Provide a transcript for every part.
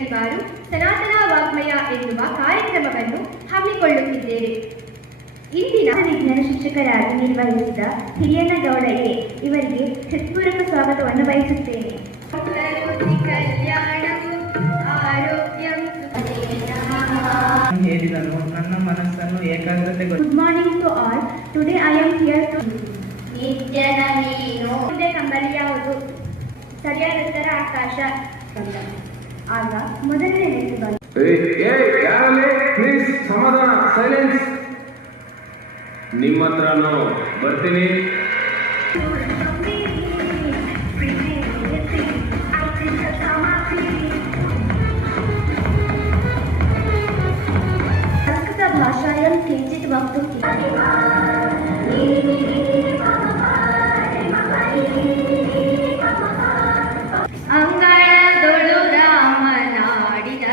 ವಾರು ಸನಾತನ ವಾಗ್ಮಯ ಎನ್ನುವ ಕಾರ್ಯಕ್ರಮವನ್ನು ಹಮ್ಮಿಕೊಳ್ಳುತ್ತಿದ್ದೇವೆ. ಇಂದಿನ ವಿಜ್ಞಾನ ಶಿಕ್ಷಕರಾಗಿ ನಿರ್ವಹಿಸಿದ ಹಿರಿಯನಗೌಡ ಎ ಇವರಿಗೆ ಹೃತ್ಪೂರ್ವಕ ಸ್ವಾಗತವನ್ನು ಬಯಸುತ್ತೇನೆ. ಹೇಳಿದನು ನನ್ನ ಮನಸ್ಸನ್ನು ಏಕಾಗ್ರತೆ. Good morning to all. Today I am here to ನಿತ್ಯದ ನೀನು ಕಂಬಳಿ ಯಾವುದು? ಸರಿಯಾದ ಉತ್ತರ ಆಕಾಶ. ಆಗ ಮೊದಲನೇ ಹೆಸರು ಬಂತು. ಪ್ಲೀಸ್ ಸಮಾಧಾನ, ಸೈಲೆನ್ಸ್. ನಿಮ್ಮ ಹತ್ರನೂ ಬರ್ತೀನಿ. ಸಂಸ್ಕೃತ ಭಾಷಾಯಾಂ ಕಿಂಚಿತ್ ವಕ್ತುಂ ಅಂಗಳದೊಳು ರಾಮನಾಡಿದ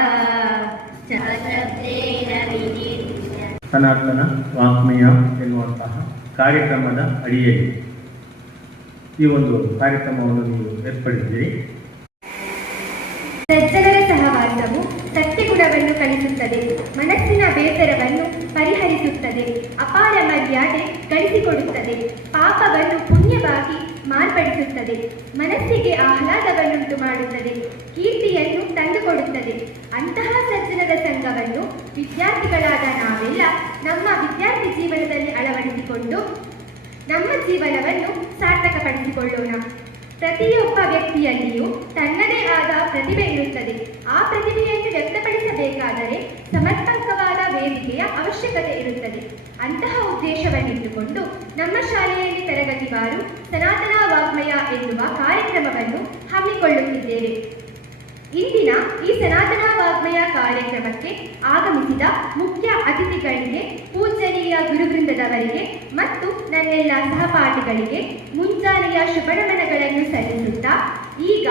ಸನಾತನ ವಾಗ್ಮಯ ಎನ್ನುವಂತಹ ಕಾರ್ಯಕ್ರಮದ ಅಡಿಯಲ್ಲಿ ಈ ಒಂದು ಕಾರ್ಯಕ್ರಮವನ್ನು ನೀವು ಏರ್ಪಡಿಸಿದ್ದೀರಿ. ಸಜ್ಜನರ ಸಹವಾಸವು ಸತ್ಯಗುಣವನ್ನು ಕಲಿಸುತ್ತದೆ, ಮನಸ್ಸಿನ ಬೇಸರವನ್ನು ಪರಿಹರಿಸುತ್ತದೆ, ಅಪಾರ ಮರ್ಯಾದೆ ಗಳಿಸಿಕೊಡುತ್ತದೆ, ಪಾಪವನ್ನು ಪುಣ್ಯವಾಗಿ ಮಾರ್ಪಡಿಸುತ್ತದೆ, ಮನಸ್ಸಿಗೆ ಆಹ್ಲಾದವನ್ನುಂಟು ಮಾಡುತ್ತದೆ, ಕೀರ್ತಿಯನ್ನು ತಂದುಕೊಡುತ್ತದೆ. ಅಂತಹ ಸಜ್ಜನರ ಸಂಘವನ್ನು ವಿದ್ಯಾರ್ಥಿಗಳಾದ ನಾವೆಲ್ಲ ನಮ್ಮ ವಿದ್ಯಾರ್ಥಿ ಜೀವನದಲ್ಲಿ ಅಳವಡಿಸಿಕೊಂಡು ನಮ್ಮ ಜೀವನವನ್ನು ಸಾರ್ಥಕಪಡಿಸಿಕೊಳ್ಳೋಣ. ಪ್ರತಿಯೊಬ್ಬ ವ್ಯಕ್ತಿಯಲ್ಲಿಯೂ ತನ್ನದೇ ಆದ ಪ್ರತಿಭೆ ಇರುತ್ತದೆ. ಆ ಪ್ರತಿಭೆಯನ್ನು ವ್ಯಕ್ತಪಡಿಸಬೇಕಾದರೆ ಸಮರ್ಪಕವಾದ ವೇದಿಕೆಯ ಅವಶ್ಯಕತೆ ಇರುತ್ತದೆ. ಅಂತಹ ಉದ್ದೇಶವನ್ನಿಟ್ಟುಕೊಂಡು ನಮ್ಮ ಶಾಲೆಯಲ್ಲಿ ತರಗತಿವಾರು ಸನಾತನ ವಾಗ್ಮಯ ಎನ್ನುವ ಕಾರ್ಯಕ್ರಮವನ್ನು ಹಮ್ಮಿಕೊಳ್ಳುತ್ತಿದ್ದೇವೆ. ಇಂದಿನ ಈ ಸನಾತನ ವಾಗ್ಮಯ ಕಾರ್ಯಕ್ರಮಕ್ಕೆ ಆಗಮಿಸಿದ ಮುಖ್ಯ ಅತಿಥಿಗಳಿಗೆ, ಪೂಜನೀಯ ಗುರುವೃಂದದವರಿಗೆ ಮತ್ತು ನನ್ನೆಲ್ಲ ಸಹಪಾಠಿಗಳಿಗೆ ಮುಂಜಾನೆಯ ಶುಭನಮನಗಳನ್ನು ಸಲ್ಲಿಸುತ್ತಾ, ಈಗ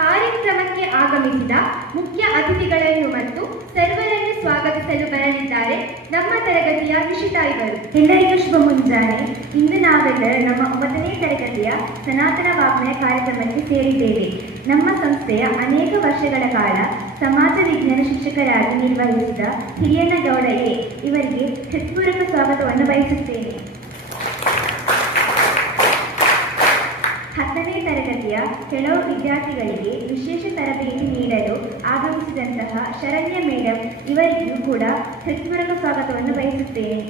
ಕಾರ್ಯಕ್ರಮಕ್ಕೆ ಆಗಮಿಸಿದ ಮುಖ್ಯ ಅತಿಥಿಗಳನ್ನು ಮತ್ತು ಸರ್ವರನ್ನು ಸ್ವಾಗತಿಸಲು ಬರಲಿದ್ದಾರೆ ನಮ್ಮ ತರಗತಿಯ ನಿಶಿತಾ ಇವರು. ಎಲ್ಲರಿಗೂ ಶುಭ ಮುಂಜಾನೆ. ಇಂದು ನಾವೆಲ್ಲರೂ ನಮ್ಮ 9ನೇ ತರಗತಿಯ ಸನಾತನ ವಾಗ್ಮಯ ಕಾರ್ಯಕ್ರಮಕ್ಕೆ ಸೇರಿದ್ದೇವೆ. ನಮ್ಮ ಸಂಸ್ಥೆಯ ಅನೇಕ ವರ್ಷಗಳ ಕಾಲ ಸಮಾಜ ವಿಜ್ಞಾನ ಶಿಕ್ಷಕರಾಗಿ ನಿರ್ವಹಿಸಿದ ಹಿರಿಯನಗೌಡ ಎ ಇವರಿಗೆ ಹೃತ್ಪೂರ್ವಕ ಸ್ವಾಗತವನ್ನು ಬಯಸುತ್ತೇನೆ. 10ನೇ ತರಗತಿಯ ಕೆಲವು ವಿದ್ಯಾರ್ಥಿಗಳಿಗೆ ವಿಶೇಷ ತರಬೇತಿ ನೀಡಲು ಆಗಮಿಸಿದಂತಹ ಶರಣ್ಯ ಮೇಡಮ್ ಇವರಿಗೂ ಕೂಡ ಹೃತ್ಪೂರ್ವಕ ಸ್ವಾಗತವನ್ನು ಬಯಸುತ್ತೇನೆ.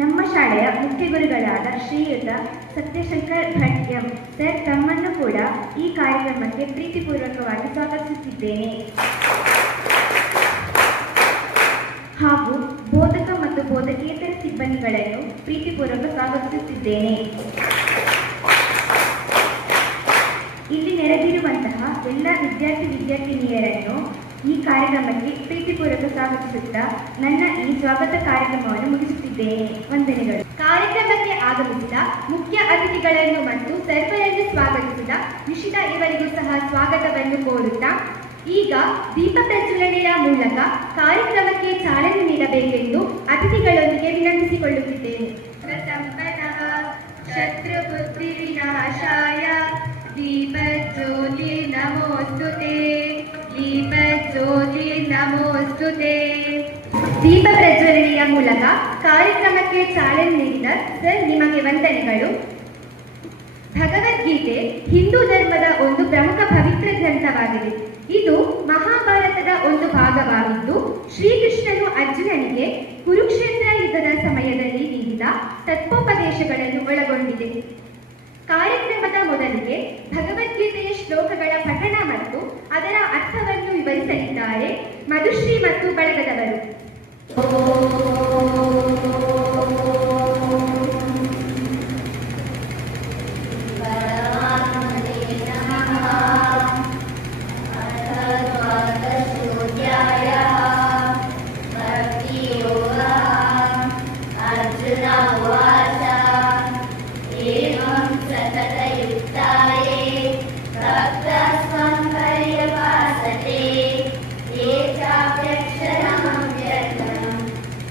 ನಮ್ಮ ಶಾಲೆಯ ಮುಖ್ಯ ಗುರುಗಳಾದ ಶ್ರೀಯುತ ಸತ್ಯಶಂಕರ್ ಭಟ್ ಎಂ ಸರ್ ತಮ್ಮನ್ನು ಕೂಡ ಈ ಕಾರ್ಯಕ್ರಮಕ್ಕೆ ಪ್ರೀತಿಪೂರ್ವಕವಾಗಿ ಸ್ವಾಗತಿಸುತ್ತಿದ್ದೇನೆ. ಹಾಗೂ ಬೋಧಕ ಮತ್ತು ಬೋಧಕೇತರ ಸಿಬ್ಬಂದಿಗಳನ್ನು ಪ್ರೀತಿಪೂರ್ವಕ ಸ್ವಾಗತಿಸುತ್ತಿದ್ದೇನೆ. ಇಲ್ಲಿ ನೆರೆದಿರುವಂತಹ ಎಲ್ಲ ವಿದ್ಯಾರ್ಥಿನಿಯರನ್ನು ಈ ಕಾರ್ಯಕ್ರಮಕ್ಕೆ ಪ್ರೀತಿಪೂರ್ವಕ ಸ್ವಾಗತಿಸುತ್ತಾ ನನ್ನ ಈ ಸ್ವಾಗತ ಕಾರ್ಯಕ್ರಮವನ್ನು ಮುಗಿಸುತ್ತಿದ್ದೇನೆ. ವಂದನೆಗಳು. ಕಾರ್ಯಕ್ರಮಕ್ಕೆ ಆಗಮಿಸಿದ ಮುಖ್ಯ ಅತಿಥಿಗಳನ್ನು ಮತ್ತು ಸರ್ವರನ್ನು ಸ್ವಾಗತಿಸಿದ ನಿಶಿತಾ ಇವರಿಗೂ ಸಹ ಸ್ವಾಗತವನ್ನು ಕೋರುತ್ತಾ, ಈಗ ದೀಪ ಪ್ರಜ್ವಲನೆಯ ಮೂಲಕ ಕಾರ್ಯಕ್ರಮಕ್ಕೆ ಚಾಲನೆ ನೀಡಬೇಕೆಂದು ಅತಿಥಿಗಳೊಂದಿಗೆ ವಿನಂತಿಸಿಕೊಳ್ಳುತ್ತಿದ್ದೇನೆ. ಶತ್ರುಬುದ್ಧಿ ವಿನಾಶಾಯ ದೀಪಜ್ಯೋತಿ ನಮೋಸ್ತುತೆ, ದೀಪಜ್ಯೋತಿ ನಮೋಸ್ತುತೆ. ದೀಪ ಪ್ರಜ್ವಲನೆಯ ಮೂಲಕ ಕಾರ್ಯಕ್ರಮಕ್ಕೆ ಚಾಲನೆ ನೀಡಿದ ಸರ್ ನಿಮಗೆ ವಂದನೆಗಳು. ಭಗವದ್ಗೀತೆ ಹಿಂದೂ ಧರ್ಮದ ಒಂದು ಪ್ರಮುಖ ಪವಿತ್ರ ಗ್ರಂಥವಾಗಿದೆ. ಇದು ಮಹಾಭಾರತದ ಒಂದು ಭಾಗವಾಗಿದ್ದು, ಶ್ರೀಕೃಷ್ಣನು ಅರ್ಜುನನಿಗೆ ಕುರುಕ್ಷೇತ್ರ ಯುದ್ಧದ ಸಮಯದಲ್ಲಿ ನೀಡಿದ ತತ್ವೋಪದೇಶಗಳನ್ನು ಒಳಗೊಂಡಿದೆ. ಕಾರ್ಯಕ್ರಮದ ಮೊದಲಿಗೆ ಭಗವದ್ಗೀತೆಯ ಶ್ಲೋಕಗಳ ಪಠಣ ಮತ್ತು ಅದರ ಅರ್ಥವನ್ನು ವಿವರಿಸಲಿದ್ದಾರೆ ಮಧುಶ್ರೀ ಮತ್ತು ಬಳಗದವರು.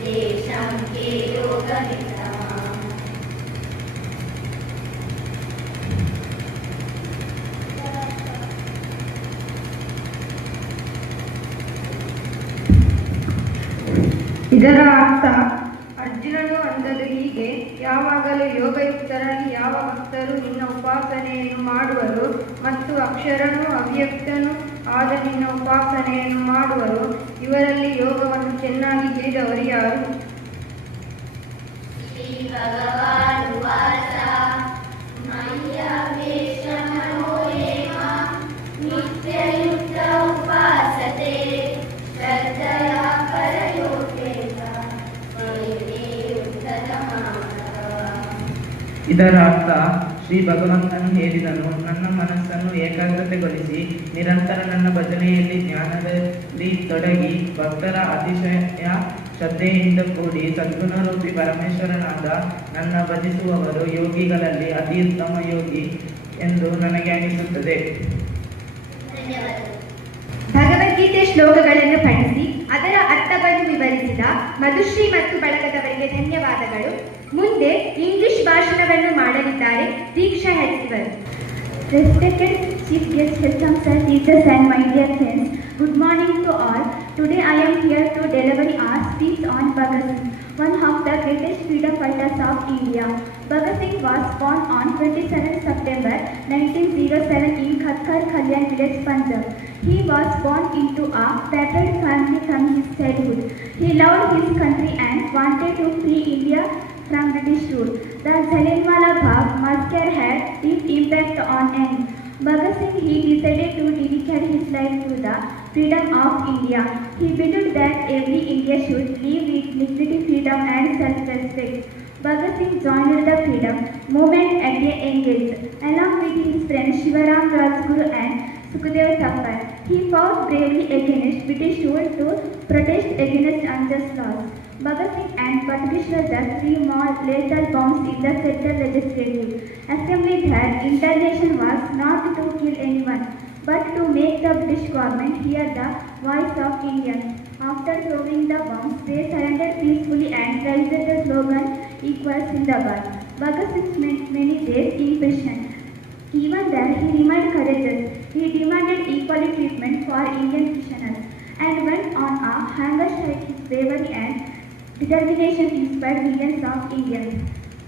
ದೇಶಂ ಕೆ ಯೋಗ ಇದರ ಅರ್ಥ ಅರ್ಜುನನು ಅಂದದ್ದು ಹೀಗೆ: ಯಾವಾಗಲೂ ಯೋಗಯುಕ್ತರಲ್ಲಿ ಯಾವ ಭಕ್ತರು ನಿನ್ನ ಉಪಾಸನೆಯನ್ನು ಮಾಡುವರು ಮತ್ತು ಅಕ್ಷರನೂ ಅವ್ಯಕ್ತನೂ ಆದ ನಿನ್ನ ಉಪಾಸನೆಯನ್ನು ಮಾಡುವರು, ಇವರಲ್ಲಿ ಯೋಗವನ್ನು ಚೆನ್ನಾಗಿ ತಿಳಿದವರು ಯಾರು? ಶ್ರೀ ಭಗವಾನುವಾಚ ಮಯ್ಯಾವೇಶಮನೋಯೇಮ ನಿತ್ಯಯುಕ್ತ ಉಪಾಸತೆ ಶ್ರದ್ಧಯಾ ಪರಯೋಪೇತ ಇದರ ಅರ್ಥ ಶ್ರೀ ಭಗವಂತನು ಹೇಳಿದನು: ನನ್ನ ಮನಸ್ಸನ್ನು ಏಕಾಗ್ರತೆಗೊಳಿಸಿ ನಿರಂತರ ನನ್ನ ಭಜನೆಯಲ್ಲಿ ಜ್ಞಾನದಲ್ಲಿ ತೊಡಗಿ ಭಕ್ತರ ಅತಿಶಯ ಶ್ರದ್ಧೆಯಿಂದ ಕೂಡಿ ಸದ್ಗುಣರೂಪಿ ಪರಮೇಶ್ವರನಾದ ನನ್ನ ಭಜಿಸುವವರು ಯೋಗಿಗಳಲ್ಲಿ ಅತಿ ಉತ್ತಮ ಯೋಗಿ ಎಂದು ನನಗೆ ಅನಿಸುತ್ತದೆ. ಭಗವದ್ಗೀತೆ ಶ್ಲೋಕಗಳನ್ನು ಪಠಿಸಿ ಅದರ ಅರ್ಥವನ್ನು ವಿವರಿಸಿದ ಮಧುಶ್ರೀ ಮತ್ತು ಬಳಗದವರಿಗೆ ಧನ್ಯವಾದಗಳು. ಮುಂದೆ ಇಂಗ್ಲಿಷ್ ಭಾಷಣವನ್ನು ಮಾಡಲಿದ್ದಾರೆ ದೀಕ್ಷಾ ಹೆಚ್ ಇವರು. Respected Chief Guest, welcome sir, teachers and my dear friends. Good morning to all. Today I am here to deliver our speech on Bhagat Singh, one of the greatest freedom fighters of India. Bhagat Singh was born on 27 September 1907 in Khatkar, Kalyan village, Punjab. He was born into a patriot family from his childhood. He loved his country and wanted to free India from British rule. The Jallianwala Bagh massacre had deep impact on him. Bhagat Singh, he decided to dedicate his life to the freedom of India. He believed that every Indian should live with dignity, freedom and self-respect. Bhagat Singh joined the freedom movement at a young age, along with his friends Shivaram Rajguru and Sukhdev Thapar. He fought bravely against British rule to protest against unjust laws. Bhagat Singh and Padmeshwar Dutt three more lethal bombs in the Central Legislative Assembly. Their intention was not to kill anyone, but to make the British government hear the voice of Indians. After throwing the bombs, they surrendered peacefully and raised the slogan "Equal Zindabad." Bhagat Singh spent many days in prison. Even there, he remained courageous. He demanded equal treatment for Indian prisoners and went on a hunger strike. His bravery and determination inspired millions of Indians.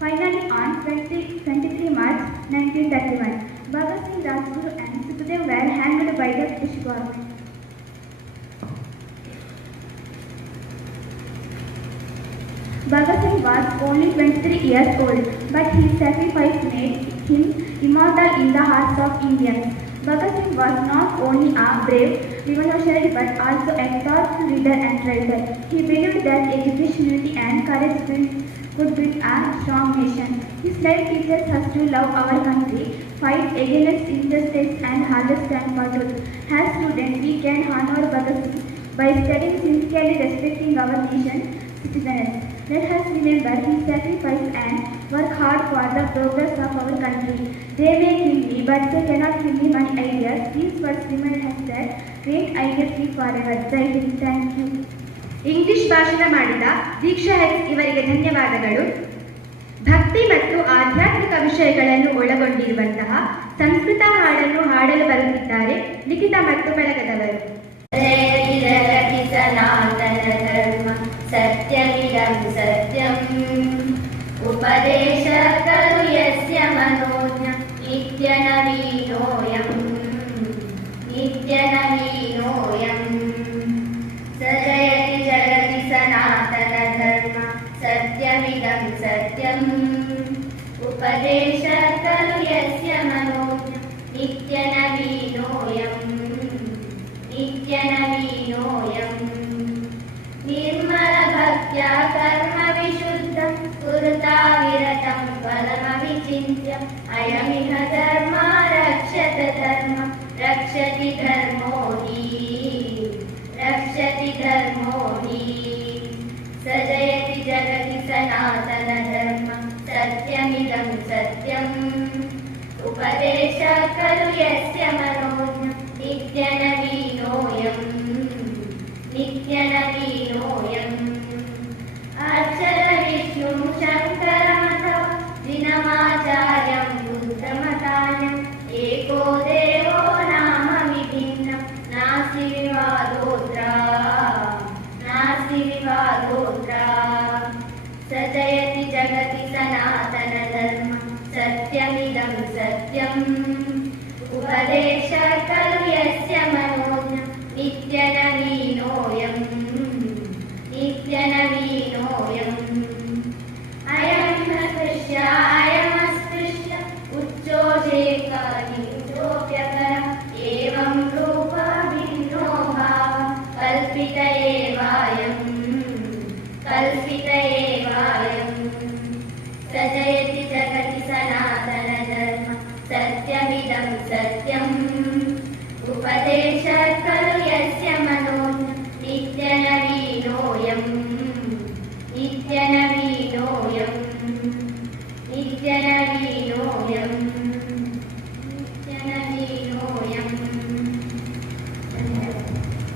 Finally, on 23 March 1931, Bhagat Singh, Rajguru and Sukhdev were hanged by the British government. Bhagat Singh was only 23 years old, but his sacrifice made him immortal in the hearts of Indians. Bhagat Singh was not only a brave revolutionary but also a thoughtful leader and writer. He believed that education, unity and courage could build a strong nation. His life teaches us to love our country, fight against injustice and understand for truth. As students, we can honor Bhagat Singh by studying sincerely, respecting our nation, citizens. Let us remember his sacrifice and work hard for the progress of our country. They may kill me, but they cannot kill me my ideas. These words remind us that great ideas live forever. Jai Hind. Thank you. English ಭಾಷಣ ಮಾಡಿದ ದೀಕ್ಷಾ ಹೆಚ್ ಇವರಿಗೆ ಧನ್ಯವಾದಗಳು. ಭಕ್ತಿ ಮತ್ತು ಆಧ್ಯಾತ್ಮಿಕ ವಿಷಯಗಳನ್ನು ಒಳಗೊಂಡಿರುವಂತಹ ಸಂಸ್ಕೃತ ಹಾಡನ್ನು ಹಾಡಲು ಬರುತ್ತಿದ್ದಾರೆ ಲಿಖಿತ ಮತ್ತು ಬಳಗದವರು. ಜಗತಿ ಸನಾತನ ಧರ್ಮ ಸತ್ಯಮಿದಂ ಸತ್ಯಂ ಉಪದೇಶ ಕರು ಯಸ್ಯ ಮನೋಜ್ಞ ನಿತ್ಯ ನವೀನೋಯಂ ಸಜಯತಿ ಜಗತಿ ಸನಾತನ ಧರ್ಮ ಸತ್ಯಮಿದಂ ಸತ್ಯಂ ಉಪದೇಶ ಕರು ಯಸ್ಯ ಮನೋಜ್ಞ ನಿತ್ಯ ನವೀನೋಯಂ ನಿರ್ಮಲ ಭಕ್ತ್ಯ ಕರ್ಮ ವಿಶುದ್ಧ ಕುರುತಾ ವಿರತಂ ಫಲಮವಿಚಿಂತ್ಯ ಅಯಮಿಹ ಧರ್ಮ ರಕ್ಷತ ಧರ್ಮ ರಕ್ಷತಿ ಧರ್ಮೋ ಹಿ ಸಜಯತಿ ಜಗತಿ ಸನಾತನ ಧರ್ಮ ಸತ್ಯಮಿದಂ ಸತ್ಯಂ ಉಪದೇಶ ಖಲು ಯಸ್ಯ ಮನೋಜ್ಞ ನಿತ್ಯ ನವೀನೋಯಂ ಅಕ್ಷರ ವಿಷ್ಣು ಶಂಕರಮಥವ ದಿನಮಾಚಾರ್ಯಂ ಬುದ್ಧಮತಾನ್ಯಂ ಏಕೋ ದೇವೋ ನಾಮ ವಿಭಿನ್ನಂ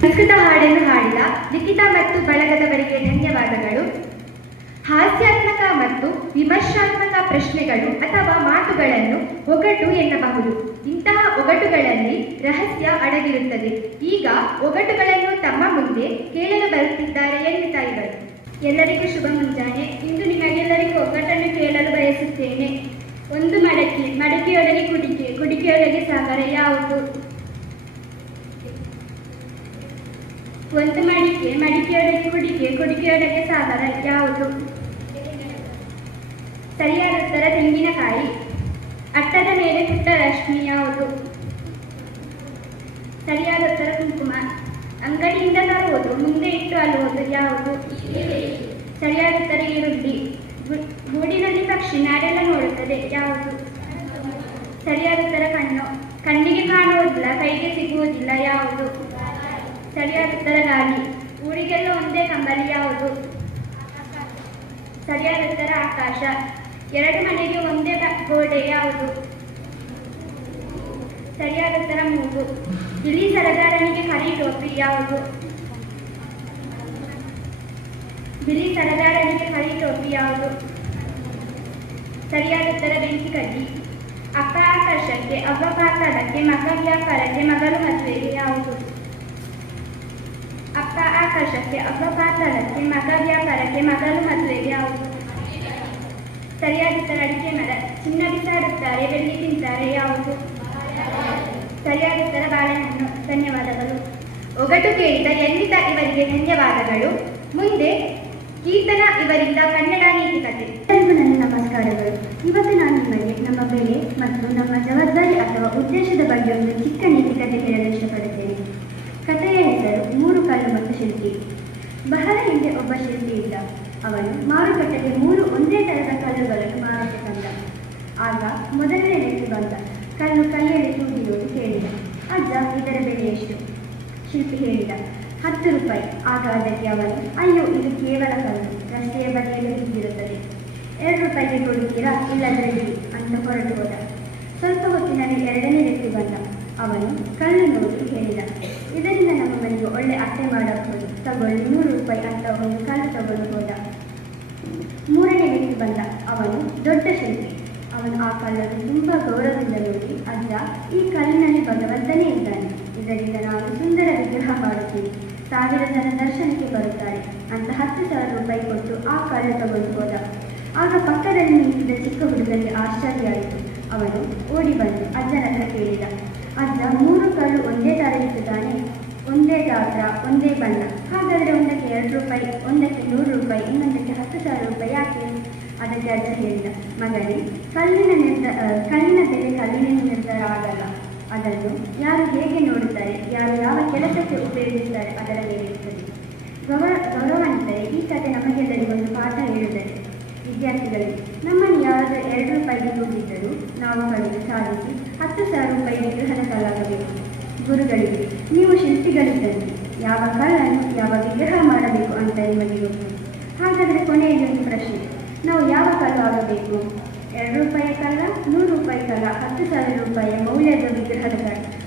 ಸಂಸ್ಕೃತ ಹಾಡನ್ನು ಹಾಡಿದ ಲಿಖಿತ ಮತ್ತು ಬಳಗದವರಿಗೆ ಧನ್ಯವಾದಗಳು. ಹಾಸ್ಯಾತ್ಮಕ ಮತ್ತು ವಿಮರ್ಶಾತ್ಮಕ ಪ್ರಶ್ನೆಗಳು ಅಥವಾ ಮಾತುಗಳನ್ನು ಒಗಟು ಎನ್ನಬಹುದು. ಇಂತಹ ಒಗಟುಗಳಲ್ಲಿ ರಹಸ್ಯ ಅಡಗಿರುತ್ತದೆ. ಈಗ ಒಗಟುಗಳನ್ನು ತಮ್ಮ ಮುಂದೆ ಕೇಳಲು ಬರುತ್ತಿದ್ದಾರೆ ಎನ್ನುತ್ತಾ ಇವರು. ಎಲ್ಲರಿಗೂ ಶುಭ ಮುಂಜಾನೆ. ಇಂದು ನಿಮಗೆಲ್ಲರಿಗೂ ಒಗ್ಗಟ್ಟನ್ನು ಕೇಳಲು ಬಯಸುತ್ತೇನೆ. ಒಂದು ಮಡಕೆ, ಮಡಕೆಯೊಳಗೆ ಕುಡಿಕೆ, ಕುಡಿಕೆಯೊಳಗೆ ಸಾಗರ ಯಾವುದು? ಒಂದು ಮಡಿಕೆ, ಮಡಿಕೆಯೊಳಗೆ ಕುಡಿಕೆ, ಕುಡಿಕೆಯೊಳಗೆ ಸಾಗರ ಯಾವುದು? ಸರಿಯಾದ ಉತ್ತರ ತೆಂಗಿನಕಾಯಿ. ಅಟ್ಟದ ಮೇಲೆ ಪುಟ್ಟ ರಶ್ಮಿ ಯಾವುದು? ಸರಿಯಾದ ಉತ್ತರ ಕುಂಕುಮ. ಅಂಗಡಿಯಿಂದ ತರುವುದು, ಮುಂದೆ ಇಟ್ಟು ಅಲ್ಲುವುದು ಯಾವುದು? ಸರಿಯಾದ ಉತ್ತರ ಈರುಳ್ಳಿ. ಗೂಡಿನಲ್ಲಿ ಪಕ್ಷಿ ನಾಡೆಲ್ಲ ನೋಡುತ್ತದೆ ಯಾವುದು? ಸರಿಯಾದ ಉತ್ತರ ಕಣ್ಣು. ಕಣ್ಣಿಗೆ ಕಾಣುವುದಿಲ್ಲ, ಕೈಗೆ ಸಿಗುವುದಿಲ್ಲ ಯಾವುದು? ಸರಿಯಾದ ಉತ್ತರ ಗಾಳಿ. ಊರಿಗೆಲ್ಲ ಒಂದೇ ಕಂಬಳಿ ಯಾವುದು? ಸರಿಯಾದ ಉತ್ತರ ಆಕಾಶ. ಎರಡು ಮನೆಗೆ ಒಂದೇ ಗೋಡೆ ಯಾವುದು? ಸರಿಯಾದ ಉತ್ತರ ಮೂಗು. ಬಿಳಿ ಸರದಾರನಿಗೆ ಕರಿ ಟೋಪಿ ಯಾವುದು? ಬಿಳಿ ಸರದಾರನಿಗೆ ಕರಿ ಟೋಪಿ ಯಾವುದು? ಸರಿಯಾದ ಉತ್ತರ ಬೆಂಕಿ ಕಡ್ಡಿ. ಅಪ್ಪ ಆಕಾಶಕ್ಕೆ, ಅವ್ವ ಪಾತಾಳಕ್ಕೆ, ಮಗ ವ್ಯಾಪಾರಕ್ಕೆ, ಮಗಳು ಮದುವೆಗೆ ಯಾವುದು? ಅಪ್ಪ ಆಕಾಶಕ್ಕೆ, ಅವ್ವ ಪಾತಾಳಕ್ಕೆ, ಮಗ ವ್ಯಾಪಾರಕ್ಕೆ, ಮಗಳು ಮದುವೆಗೆ ಯಾವುದು? ಸರಿಯಾದ ಉತ್ತರ ಅಡಿಕೆ ಮರ. ಚಿನ್ನ ಬಿಸಾಡುತ್ತಾರೆ, ಬೆಳ್ಳಿ ತಿಂತಾರೆ ಯಾವುದು? ಸರಿಯಾದ ಉತ್ತರ ಬಾಳೆಹಣ್ಣು. ಧನ್ಯವಾದಗಳು. ಒಗಟು ಕೇಳಿದ ಎನ್ನಿತ ಇವರಿಗೆ ಧನ್ಯವಾದಗಳು. ಮುಂದೆ ಕೀರ್ತನ ಇವರಿಂದ ಕನ್ನಡ ನೀತಿಕತೆ. ಎಲ್ಲರಿಗೂ ನನ್ನ ನಮಸ್ಕಾರಗಳು. ಇವತ್ತು ನಾನು ನಿಮಗೆ ನಮ್ಮ ಬೆಲೆ ಮತ್ತು ನಮ್ಮ ಜವಾಬ್ದಾರಿ ಅಥವಾ ಉದ್ದೇಶದ ಬಗ್ಗೆ ಒಂದು ಚಿಕ್ಕ ನೀತಿಕತೆ ಹೇಳಲು ಇಷ್ಟಪಡುತ್ತೇನೆ. ಕಥೆಯ ಹೆಸರು 3 ಕಲ್ಲು ಮತ್ತು ಶಿಲ್ಪಿ. ಬಹಳ ಹಿಂದೆ ಒಬ್ಬ ಶಿಲ್ಪಿ ಇದ್ದ. ಅವನು ಮಾರುಕಟ್ಟೆಗೆ 3 ಒಂದೇ ತರದ ಕಲ್ಲುಗಳನ್ನು ಮಾರಾಟ ತಂದ. ಆಗ ಮೊದಲನೇ ವ್ಯಕ್ತಿ ಬಂದ. ಕಲ್ಲು ಕೈಯಲ್ಲಿ ತೂಗಿರುವುದು ಕೇಳಿದ. ಅಜ್ಜ, ಇದರ ಬೆಲೆ ಎಷ್ಟು? ಶಿಲ್ಪಿ ಹೇಳಿದ, 10 ರೂಪಾಯಿ. ಆಗ ಅದಕ್ಕೆ ಅವನು, ಅಯ್ಯೋ, ಇದು ಕೇವಲ ಕಲ್ಲು, ರಸ್ತೆಯ ಬದಿಯಲ್ಲಿ ಬಿದ್ದಿರುತ್ತದೆ. 2 ರೂಪಾಯಿಗೆ ಕೊಡುತ್ತೀರಾ? ಇಲ್ಲದ್ರೆ ಬಿಡಿ ಅಂತ ಹೊರಟು ಹೋದ. ಸ್ವಲ್ಪ ಹೊತ್ತಿನಲ್ಲಿ ಎರಡನೇ ವ್ಯಕ್ತಿ ಬಂದ. ಅವನು ಕಲ್ಲು ನೋಡಿ ಹೇಳಿದ, ಇದರಿಂದ ನಮ್ಮ ಮನೆಗೆ ಒಳ್ಳೆ ಅಟ್ಟೆ ಮಾಡಬಹುದು, ತಗೊಳ್ಳಿ 100 ರೂಪಾಯಿ ಅಂತ ಒಂದು ಕಲ್ಲು ತಗೊಂಡು ಹೋದ. ಮೂರನೇ ವ್ಯಕ್ತಿ ಬಂದ. ಅವನು ದೊಡ್ಡ ಶಿಲ್ಪಿ. ಅವನು ಆ ಕಲ್ಲನ್ನು ತುಂಬಾ ಗೌರವದಿಂದ ನೋಡಿ, ಅಜ್ಜ, ಈ ಕಲ್ಲಿನಲ್ಲಿ ಭಗವಂತನೇ ಇದ್ದಾನೆ, ಇದರಿಂದ ನಾವು ಸುಂದರ ವಿಗ್ರಹ ಮಾಡುತ್ತೀವಿ, 1000 ಜನ ದರ್ಶನಕ್ಕೆ ಬರುತ್ತಾರೆ ಅಂತ 10,000 ರೂಪಾಯಿ ಕೊಟ್ಟು ಆ ಕಲ್ಲು ತಗೊಂಡು ಹೋದ. ಆಗ ಪಕ್ಕದಲ್ಲಿ ನಿಂತಿದ್ದ ಚಿಕ್ಕ ಹುಡುಗನಿಗೆ ಆಶ್ಚರ್ಯ ಆಯಿತು. ಅವನು ಓಡಿ ಬಂದು ಅಜ್ಜನ ಹತ್ರ ಕೇಳಿದ, ಅಜ್ಜ, 3 ಕಲ್ಲು ಒಂದೇ ಥರ ಇರ್ತದಾನೆ, ಒಂದೇ ಗಾತ್ರ, ಒಂದೇ ಬಣ್ಣ, ಹಾಗಾದರೆ ಒಂದಕ್ಕೆ 2 ರೂಪಾಯಿ, ಒಂದಕ್ಕೆ 100 ರೂಪಾಯಿ, ಇನ್ನೊಂದಕ್ಕೆ 10,000 ರೂಪಾಯಿ ಯಾಕೆ? ಅದಕ್ಕೆ ಅಜ್ಜ ಹೇಳಿದ, ಮಗನೇ, ಕಲ್ಲಿನ ಬೆಲೆ ಕಲ್ಲಿನ ನಿರ್ಧಾರ ಆಗಲ್ಲ, ಅದನ್ನು ಯಾರು ಹೇಗೆ ನೋಡುತ್ತಾರೆ, ಯಾರು ಯಾವ ಕೆಲಸಕ್ಕೆ ಉಪಯೋಗಿಸುತ್ತಾರೆ ಅದರ ಮೇಲೆ ಇರುತ್ತದೆ. ಗೌರವಾನ್ವಿತರೆ, ಈ ಕಥೆ ನಮಗೆಲ್ಲರಿಗೊಂದು ಪಾಠ ಹೇಳುತ್ತದೆ. ವಿದ್ಯಾರ್ಥಿಗಳಿಗೆ, ನಮ್ಮನ್ನು ಯಾರಾದರೂ 2 ರೂಪಾಯಿಗೆ ತೂಗಿದ್ದರೂ ನಾವು ಕಳೆದು ಸಾಧಿಸಿ 10,000 ರೂಪಾಯಿ ವಿಗ್ರಹದ ಕಲಾಗಬೇಕು. ಗುರುಗಳಿಗೆ, ನೀವು ಶಿಲ್ಪಿಗಳಿದ್ದಂತೆ ಯಾವ ಕಲ್ಲನ್ನು ಯಾವ ವಿಗ್ರಹ ಮಾಡಬೇಕು ಅಂತ ನಿಮಗೆ ಗೊತ್ತು. ಹಾಗಾದರೆ ಕೊನೆಯಲ್ಲಿ ಒಂದು ಪ್ರಶ್ನೆ, ನಾವು ಯಾವ ಕಲ್ಲು ಆಗಬೇಕು? 2 ರೂಪಾಯಿ ಕಲ್ಲ, 100 ರೂಪಾಯಿ ಕಲ್ಲ, 10,000 ರೂಪಾಯಿಯ ಮೌಲ್ಯದ ವಿಗ್ರಹದ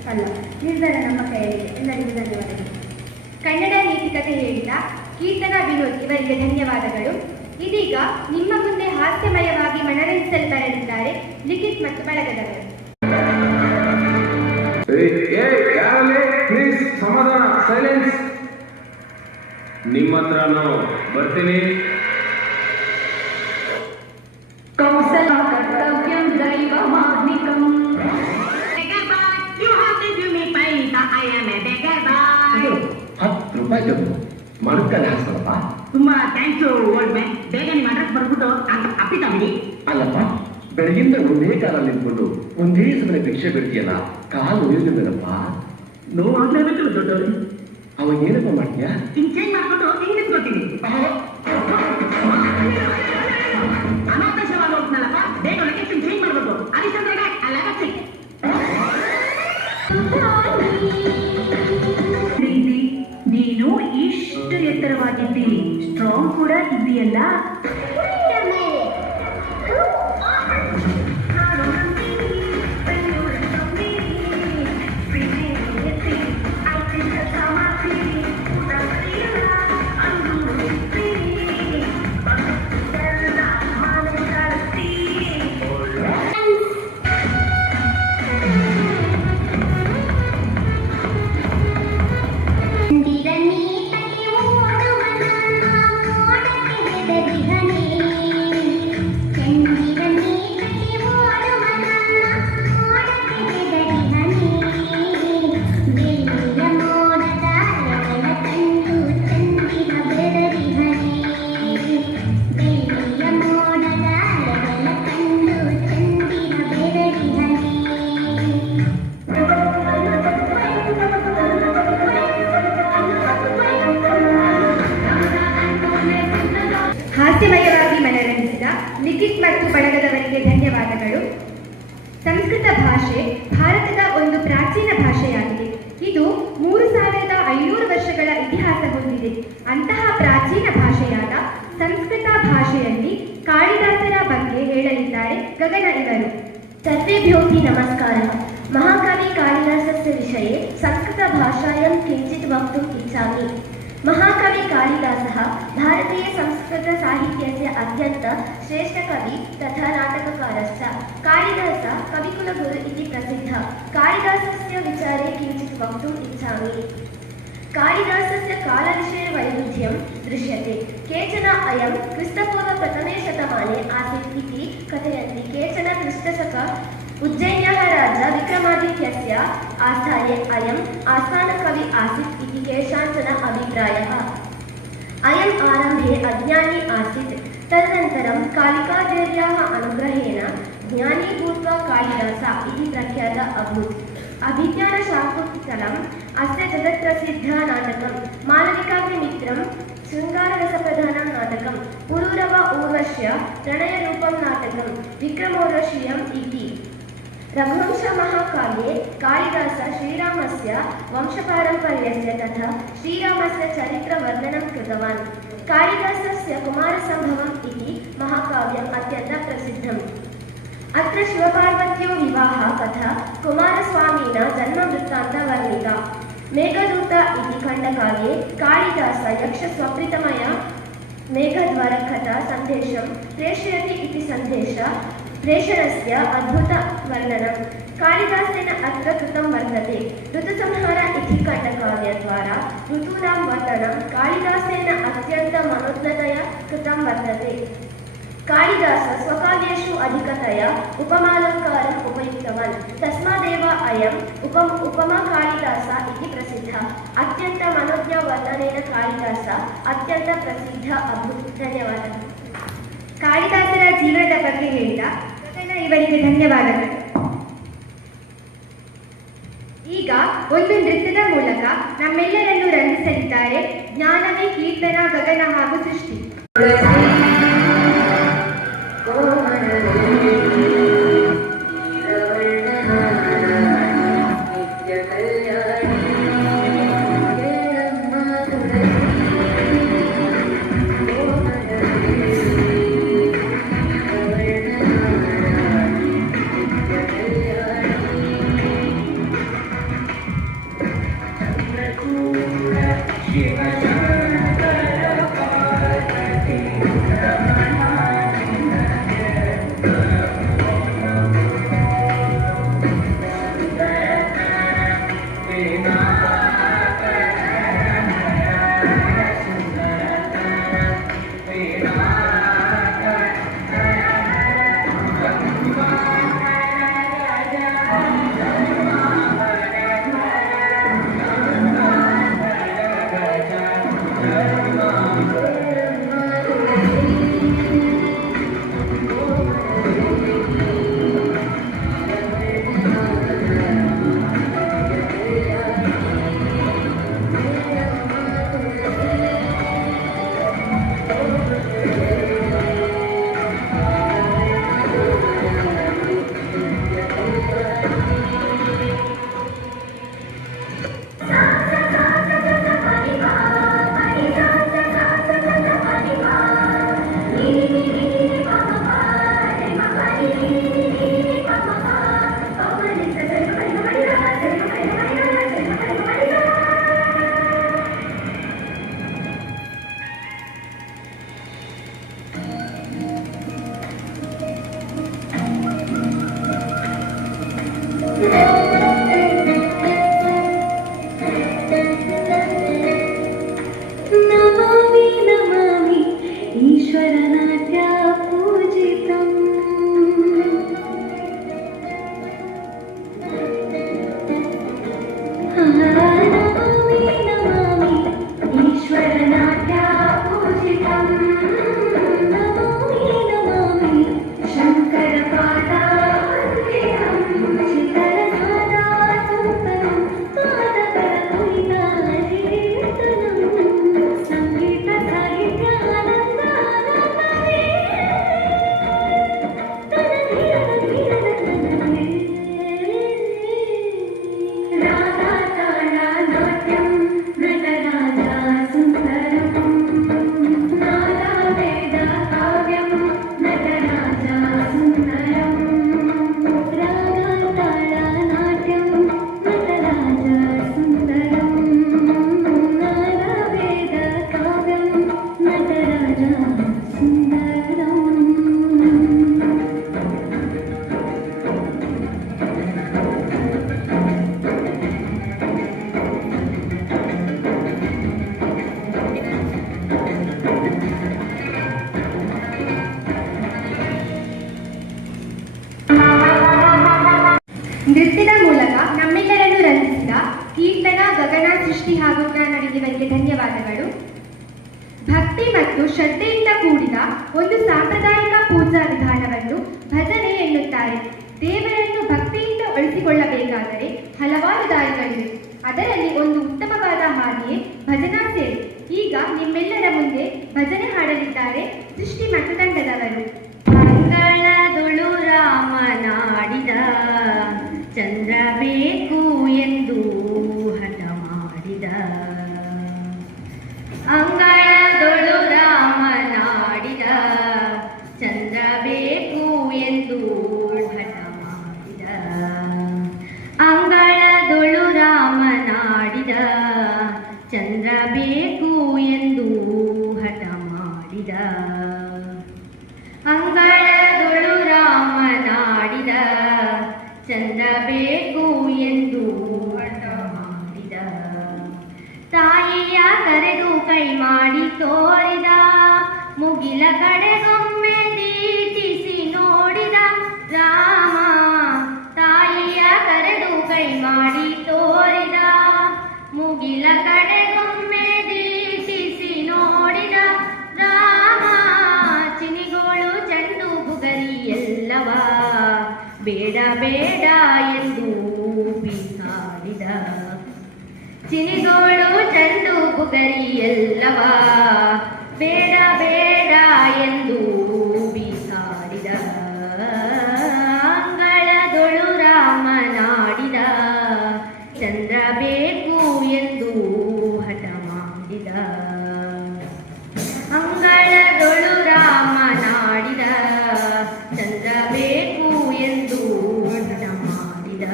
ಕಲ್ಲ? ನಿರ್ಧಾರ ನಮ್ಮ ಕೈಯಲ್ಲಿದೆ. ಎಲ್ಲರಿಗೂ ಧನ್ಯವಾದಗಳು. ಕನ್ನಡ ನೀತಿಕತೆ ಹೇಳಿದ ಕೀರ್ತನ ವಿನೋದ್ ಇವರಿಗೆ ಧನ್ಯವಾದಗಳು. ಇದೀಗ ನಿಮ್ಮ ಮುಂದೆ ಹಾಸ್ಯಮಯವಾಗಿ ಮನರಂಜಿಸಲು ಬರಲಿದ್ದಾರೆ ಲಿಖಿತ್ ಮತ್ತು ಬಳಗದವರು. ಪ್ಲೀಸ್ ಸಮಾಧಾನ, ಸೈಲೆನ್ಸ್. ನಿಮ್ಮ ಹತ್ರನೂ ಬರ್ತೀನಿ. Kausala ಕರ್ತವ್ಯಂ ದೈವಮಾನ್ನಿಕಂ. You have to give me paisa. I am a beggar boy. 10 ರೂಪಾಯಿ ತಗೋ, ಮಡಕಲ್ಲಿ ಹಾಕ್ಸಲ್ಲಪ್ಪ. ತುಂಬಾ ಥ್ಯಾಂಕ್ಸ್ ಓಲ್ಡ್ ಮ್ಯಾನ್. ಬೇಗ ನಿಮ್ಮ ಅಡ್ರೆಸ್ ಬರ್ಬಿಟ್ಟು ಅಪ್ಪಿತ ಬಿಡಿ. ಅಲ್ಲಪ್ಪ, ಬೆಳಗಿಂದ ಒಂದೇ ಕಾಲಲ್ಲಿ ನಿಂತ್ಕೊಂಡು ಒಂದೇ ಸಮಯ ಭಿಕ್ಷೆ ಬಿಡ್ತೀಯಲ್ಲ, ಕಾಲು ಉಳಿದಿಲ್ಲಪ್ಪ. ನೋವಾಗ್ಲೇಬೇಕಲ್ಲ ದೊಡ್ಡವರು. ಅವಾಗ ಏನಪ್ಪ ಮಾಡ್ತೀಯಾ? ಚೇಂಜ್ ಮಾಡ್ಕೊಂಡು ಹೆಂಗ್ ನಿಂತ್ಕೋತೀನಿ. ಅನಾವಶ್ಯವಾಗಿ ಹೋಗ್ನಲ್ಲಪ್ಪ, ಬೇಗ ಲೊಕೇಶನ್ ಚೇಂಜ್ ಮಾಡ್ಬೇಕು. ಹರಿಶ್ಚಂದ್ರಗೆ ಅಲ್ಲಗಚ್ಚಿ ನೀನು ಇಷ್ಟು ಎತ್ತರವಾಗಿದ್ದಿ, ಸ್ಟ್ರಾಂಗ್ ಕೂಡ ಇದ್ದೀಯಲ್ಲ. I think that's how I feel. ಭಾಷೆ ಭಾರತದ ಒಂದು ಪ್ರಾಚೀನ ಭಾಷೆಯಾಗಿದೆ. ಇದು 3500 ವರ್ಷಗಳ ಇತಿಹಾಸ ಹೊಂದಿದೆ. ಅಂತಹ ಪ್ರಾಚೀನ ಭಾಷೆಯಾದ ಸಂಸ್ಕೃತ ಭಾಷೆಯಲ್ಲಿ ಕಾಳಿದಾಸರ ಬಗ್ಗೆ ಹೇಳಲಿದ್ದಾರೆ ಗಗನ ಇವರು. सर्वेभ्योऽपि नमस्कारः। महाकवि कालिदासस्य विषये संस्कृतभाषायां किञ्चित् वक्तुम् इच्छामि। महाकवि कालिदासः भारतीयसंस्कृतसाहित्यस्य अत्यन्त श्रेष्ठकवि तथा नाटककारश्च। कालिदासः कविकुलगुरु इति प्रसिद्धः। कालिदासस्य विचारे किञ्चित् वक्तुम् इच्छामि। कालिदासस्य कालविषये वैरुध्यं दृश्यते। केचन अयं क्रिस्तपूर्व प्रथमे शतमाने आसीत् इति कथयन्ति। केचन क्रिस्तशक उज्जयिन्याः राजा विक्रमादित्यस्य आस्थाने अयम् आस्थानकवि आसीत् इति केषाञ्चन अभिप्रायः। अयम् आरम्भे अज्ञानी आसीत्। तदनन्तरं कालिकादेव्याः अनुग्रहेण ज्ञानी भूत्वा कालिदासः इति प्रख्यातः अभूत्। अभिज्ञानशाकुन्तलम् अस्य जगत्प्रसिद्धं नाटकं। मालविकाग्निमित्रं शृङ्गाररसप्रधानं नाटकं। पुरूरव ऊर्वश्य प्रणयरूपं नाटकं विक्रमोर्वशीयम् इति। रघुवंशमहाकाव्ये कालिदासः श्रीरामस्य वंशपारम्पर्यस्य तथा श्रीरामस्य चरित्रवर्णनं कृतवान्। कालिदासस्य कुमारसम्भवम् इति महाकाव्यम् अत्यन्तं प्रसिद्धम्। अत्र शिवपार्वत्योः विवाह कथा कुमारस्वामिना जन्मवृत्तान्त वर्णिता। मेघदूत इति खण्डकाव्ये कालिदासः यक्षस्वप्रितमया मेघद्वारकथा सन्देशं प्रेषयति इति प्रेषणस्य अद्भुतवर्णनं कालिदासेन अत्र कृतं वर्तते। ऋतुसंहार इति खण्डकाव्यद्वारा ऋतूनां वर्णनं कालिदासेन अत्यन्तमनोज्ञतया कृतं वर्तते। कालिदासः स्वकाव्येषु अधिकतया उपमालङ्कारम् उपयुक्तवान्। तस्मादेव अयम् उपमाकालिदासः इति प्रसिद्धः। अत्यन्तमनोज्ञवर्णनेन कालिदासः अत्यन्तप्रसिद्धः अभूत्। ಧನ್ಯವಾದಗಳು. ಕಾಳಿದಾಸರ ಜೀವನದ ಬಗ್ಗೆ ಹೇಳಿದ ಗಗನ ಇವರಿಗೆ ಧನ್ಯವಾದಗಳು. ಈಗ ಒಂದು ನೃತ್ಯದ ಮೂಲಕ ನಮ್ಮೆಲ್ಲರನ್ನು ರಂಜಿಸಲಿದ್ದಾರೆ ಜ್ಞಾನವೇ ಕೀರ್ತನ ಗಗನ ಹಾಗೂ ಸೃಷ್ಟಿ. ಗಗನ, ಸೃಷ್ಟಿ ಹಾಗೂ ಜ್ಞಾನ ನೀಡಿದವರಿಗೆ ಧನ್ಯವಾದಗಳು. ಭಕ್ತಿ ಮತ್ತು ಶ್ರದ್ಧೆಯಿಂದ ಕೂಡಿದ ಒಂದು ಸಾಂಪ್ರದಾಯಿಕ ಪೂಜಾ ವಿಧಾನವನ್ನು ಭಜನೆ ಎನ್ನುತ್ತಾರೆ. ದೇವರನ್ನು ಭಕ್ತಿಯಿಂದ ಒಲಿಸಿಕೊಳ್ಳಬೇಕಾದರೆ ಹಲವಾರು ದಾರಿಗಳಿವೆ. ಅದರಲ್ಲಿ ಒಂದು ಉತ್ತಮವಾದ ಹಾದಿಯೇ ಭಜನಾ ಸೇವೆ. ಈಗ ನಿಮ್ಮೆಲ್ಲರ ಮುಂದೆ ಭಜನೆ ಹಾಡಲಿದ್ದಾರೆ ಸೃಷ್ಟಿ ಮತ್ತು ತಂಡದವರು. ಅಂಗಳದೊಳು ರಾಮನಾಡಿದ ಚಂದ್ರ ಬೇಕು ಎಂದು ಹಠ ಮಾಡಿದ. ಅಂಗಳದೊಳು ರಾಮನಾಡಿದ ಚಂದ್ರ ಬೇಕು ಎಂದು ಹಠ ಮಾಡಿದ. ಅಂಗಳದೊಳು ರಾಮನಾಡಿದ ಚಂದ್ರ ಬೇಕು ಎಂದು ಹಠ ಮಾಡಿದ. ಅಂಗಳದೊಳು ರಾಮನಾಡಿದ ಚಂದ್ರ ಬೇಕು ಎಂದು ಹಠ ಮಾಡಿದ. ತಾಯಿಯ ಕರೆದು ಕೈ ಮಾಡಿ ತೋರಿದ, ಮುಗಿಲ ಕಡೆಗೊಮ್ಮೆ ದೀಟಿಸಿ ನೋಡಿದ ರಾಮ. ತಾಯಿಯ ಕರೆದು ಕೈ ಮಾಡಿ ತೋರಿದ, ಮುಗಿಲ ಕಡೆಗೊಮ್ಮೆ ದೀಟಿಸಿ ನೋಡಿದ ರಾಮ. ಚಿನಿಗೋಳು ಚೆಂಡು ಬುಗರಿ ಎಲ್ಲವ ಬೇಡ ಬೇಡ ಎಂದು ಬೀಸಾಡಿದ. ಚಿನಿಗೋಳು ಚೆಂಡು ಬುಗರಿ ಎಲ್ಲವ ಬೇಡ ಬೇಡ ಎಂದು ಬೀಸಾಡಿದ. ಅಂಗಳದೊಳು ರಾಮನಾಡಿದ ಚಂದ್ರ ಬೇಕು ಎಂದು ಹಠ ಮಾಡಿದ. ಅಂಗಳದೊಳು ರಾಮನಾಡಿದ ಚಂದ್ರ ಬೇಕು ಎಂದು ಹಠ ಮಾಡಿದ.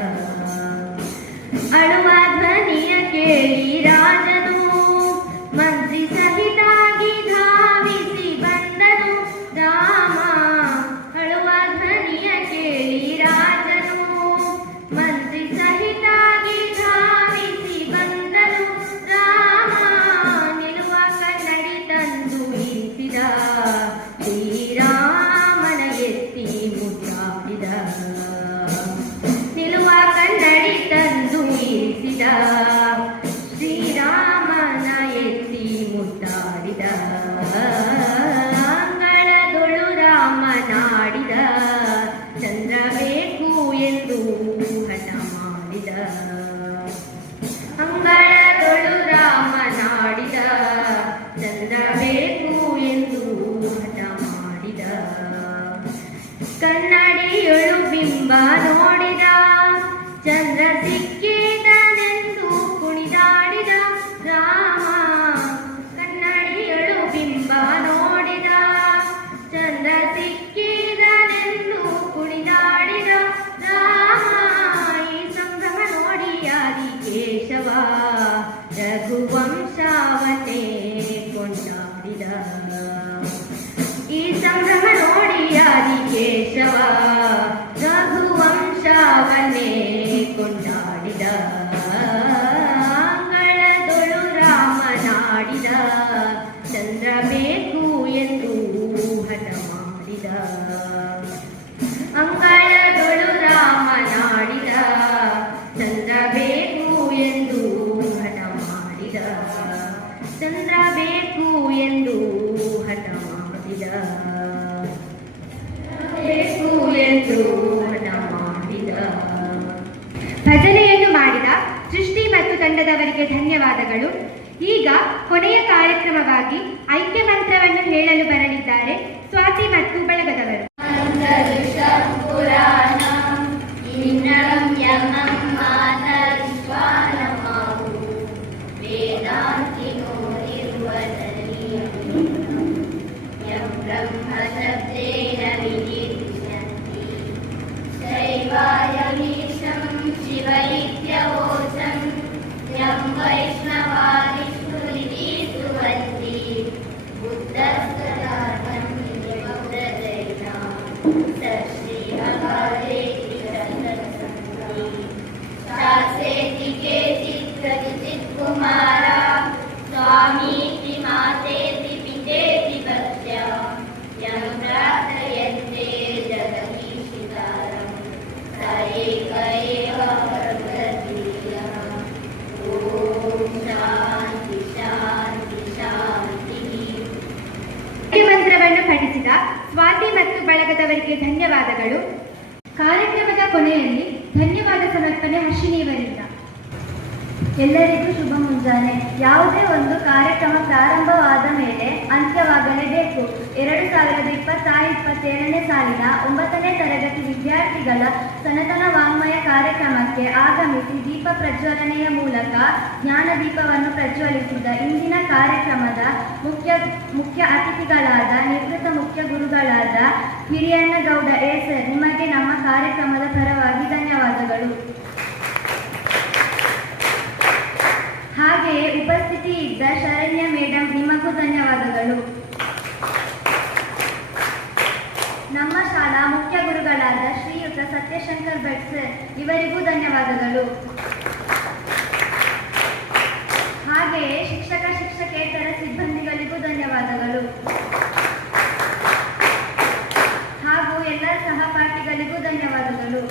ಅಳುವ ಧ್ವನಿಯ ಕೇಳಿ ರಾಜನು ಮಂತ್ರಿ ಸಹಿತಾಗಿ ಧಾವಿಸಿ ಬಂದನು ರಾಮ. ಅಳುವ ಧ್ವನಿಯ ಕೇಳಿ ರಾಜನು ಮಂತ್ರಿ ಸಹಿತಾಗಿ ಧಾವಿಸಿ ಬಂದನು ರಾಮ. ನಿಲ್ಲುವ ಕನ್ನಡಿ ತಂದು ಇರಿಸಿದ, ಶ್ರೀರಾಮನ ಎತ್ತಿ ಮುದ್ದಾಡಿದ. ನಿಲ್ಲುವ ಕನ್ನಡಿ ತಂದು ಇರಿಸಿದ, ಶ್ರೀರಾಮನ ಎತ್ತಿ ಮುದ್ದಾಡಿದ. ಅಂಗಳದೊಳು ರಾಮನಾಡಿದ ಚಂದ್ರ ಬೇಕು ಎಂದು ಹಠ ಮಾಡಿದ. ಅಂಗಳದೊಳು ರಾಮನಾಡಿದ ಚಂದ್ರ ಬೇಕು ಎಂದು ಹಠ ಮಾಡಿದ. ಕನ್ನಡಿಯೊಳು ಬಿಂಬ ನೋಡಿದ, ಚಂದ್ರ ಸಿಕ್ಕಿದನೆಂದು ಕುಣಿದಾಡಿದ ರಾಮ. ಕನ್ನಡಿಯೊಳು ಬಿಂಬ ನೋಡಿದ, ಚಂದ್ರ ಸಿಕ್ಕಿದನೆಂದು ಕುಣಿದಾಡಿದ ರಾಮ. ಈ ಸಂಭ್ರಮ ನೋಡಿ ಆದಿಕೇಶವ ರಘುವಂಶವನ್ನೇ ಕೊಂಡಾಡಿದ. ಈ ಸಂಭ್ರಮ ನೋಡಿ ಆದಿಕೇಶವ ರಘುವಂಶವನ್ನೇ ಕೊಂಡಾಡಿದ. ಅಂಗಳದೊಳು ರಾಮನಾಡಿದ ಚಂದ್ರ ಬೇಕು ಎಂದು ಹಠ ಮಾಡಿದ. ಅಂಗಳದೊಳು ರಾಮನಾಡಿದ ಚಂದ್ರ ಬೇಕು ಎಂದು ಹಠ ಮಾಡಿದ. ಚಂದ್ರ ಬೇಕು ಎಂದು ಹಠ ಮಾಡಿದ. ಬೇಕು ಎಂದು ಹಠ ಮಾಡಿದ. ಭಜನೆಯನ್ನು ಮಾಡಿದ ಸೃಷ್ಟಿ ಮತ್ತು ತಂಡದವರಿಗೆ ಧನ್ಯವಾದಗಳು. ಈಗ ಕೊನೆಯ ಕಾರ್ಯಕ್ರಮವಾಗಿ ಐಕ್ಯ ಮಂತ್ರವನ್ನು ಹೇಳಲು ಬರಲಿದ್ದಾರೆ ಸ್ವಾತಿ ಮತ್ತು ಬಳಗದವರು. श्री ಮತ್ತು ಬಳಗದವರಿಗೆ ಧನ್ಯವಾದಗಳು. ಕಾರ್ಯಕ್ರಮದ ಕೊನೆಯಲ್ಲಿ ಧನ್ಯವಾದ ಸಮರ್ಪಣೆ ಹರ್ಷಿಣಿಯವರಿಂದ. ಎಲ್ಲರಿಗೂ ಶುಭ ಮುಂಜಾನೆ. ಯಾವುದೇ ಒಂದು ಕಾರ್ಯಕ್ರಮ ಪ್ರಾರಂಭವಾದ ಮೇಲೆ ಅಂತ್ಯವಾಗಲೇಬೇಕು. 2026-27ನೇ ಸಾಲಿನ 9ನೇ ತರಗತಿ ವಿದ್ಯಾರ್ಥಿಗಳ ಸನಾತನ ವಾಂಗ್ಮಯ ಕಾರ್ಯಕ್ರಮಕ್ಕೆ ಆಗಮಿಸಿ ದೀಪ ಪ್ರಜ್ವಲನೆಯ ಮೂಲಕ ಜ್ಞಾನದೀಪವನ್ನು ಪ್ರಜ್ವಲಿಸಿದ ಇಂದಿನ ಕಾರ್ಯಕ್ರಮದ ಮುಖ್ಯ ಅತಿಥಿಗಳಾದ ನಿವೃತ್ತ ಮುಖ್ಯ ಗುರುಗಳಾದ ಹಿರಿಯಣ್ಣಗೌಡ ಸರ್, ನಿಮಗೆ ನಮ್ಮ ಕಾರ್ಯಕ್ರಮದ ಪರವಾಗಿ ಧನ್ಯವಾದಗಳು. ಹಾಗೆಯೇ ಉಪಸ್ಥಿತಿ ಇದ್ದ ಶರಣ್ಯ ಮೇಡಂ, ನಿಮಗೂ ಧನ್ಯವಾದಗಳು. ನಮ್ಮ ಶಾಲಾ ಮುಖ್ಯ ಗುರುಗಳಾದ ಶ್ರೀಯುತ ಸತ್ಯಶಂಕರ್ ಭಟ್ ಸರ್, ಇವರಿಗೂ ಧನ್ಯವಾದಗಳು. ಹಾಗೆಯೇ ಶಿಕ್ಷಕೇತರ ಸಿಬ್ಬಂದಿಗಳಿಗೂ ಧನ್ಯವಾದಗಳು. ಹಾಗೂ ಎಲ್ಲ ಸಹಪಾಠಿಗಳಿಗೂ ಧನ್ಯವಾದಗಳು.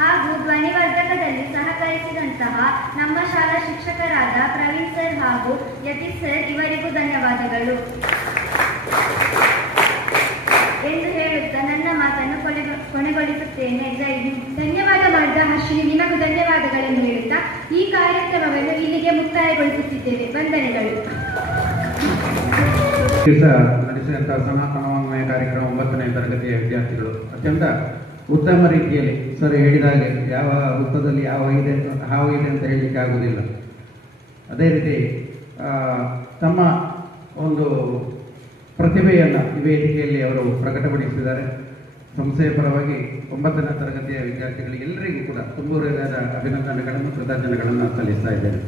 ಹಾಗೂ ಧ್ವನಿವರ್ಧಕದಲ್ಲಿ ಸಹಕರಿಸಿದಂತಹ ನಮ್ಮ ಶಾಲಾ ಶಿಕ್ಷಕರಾದ ಪ್ರವೀಣ್ ಸರ್ ಹಾಗೂ ಯತೀಶ್ ಸರ್, ಇವರಿಗೂ ಧನ್ಯವಾದಗಳು ಎಂದು ಹೇಳುತ್ತಾ ನನ್ನ ಮಾತನ್ನು ಕೊನೆಗೊಳಿಸುತ್ತೇನೆ. ಜೈ ಹಿಂದ್. ಧನ್ಯವಾದ ಮಾಡಿದ ಹರ್ಷಿಣಿ, ನಿಮಗೂ ಧನ್ಯವಾದಗಳನ್ನು ಹೇಳುತ್ತಾ ಈ ಕಾರ್ಯಕ್ರಮವನ್ನು ಇಲ್ಲಿಗೆ ಮುಕ್ತಾಯಗೊಳಿಸುತ್ತಿದ್ದೇವೆ. ವಂದನೆಗಳು. ನಡೆಸಿದಂತಹ ಸನಾತನ ವಾಂಗ್ಮಯ ಕಾರ್ಯಕ್ರಮ 9ನೇ ತರಗತಿಯ ವಿದ್ಯಾರ್ಥಿಗಳು ಅತ್ಯಂತ ಉತ್ತಮ ರೀತಿಯಲ್ಲಿ ಸರ್ ಹೇಳಿದ ಹಾಗೆ ಯಾವ ವೃತ್ತದಲ್ಲಿ ಹಾವು ಇದೆ ಅಂತ ಹೇಳಲಿಕ್ಕೆ ಆಗುವುದಿಲ್ಲ. ಅದೇ ರೀತಿ ತಮ್ಮ ಒಂದು ಪ್ರತಿಭೆಯನ್ನು ಈ ವೇದಿಕೆಯಲ್ಲಿ ಅವರು ಪ್ರಕಟಪಡಿಸಿದ್ದಾರೆ. ಸಂಸ್ಥೆಯ ಪರವಾಗಿ 9ನೇ ತರಗತಿಯ ವಿದ್ಯಾರ್ಥಿಗಳಿಗೆ ಎಲ್ಲರಿಗೂ ಕೂಡ ತುಂಬ ಹೃದಯದ ಅಭಿನಂದನೆಗಳನ್ನು ಕೃತಜ್ಞತೆಗಳನ್ನು ಸಲ್ಲಿಸ್ತಾ ಇದ್ದೇನೆ.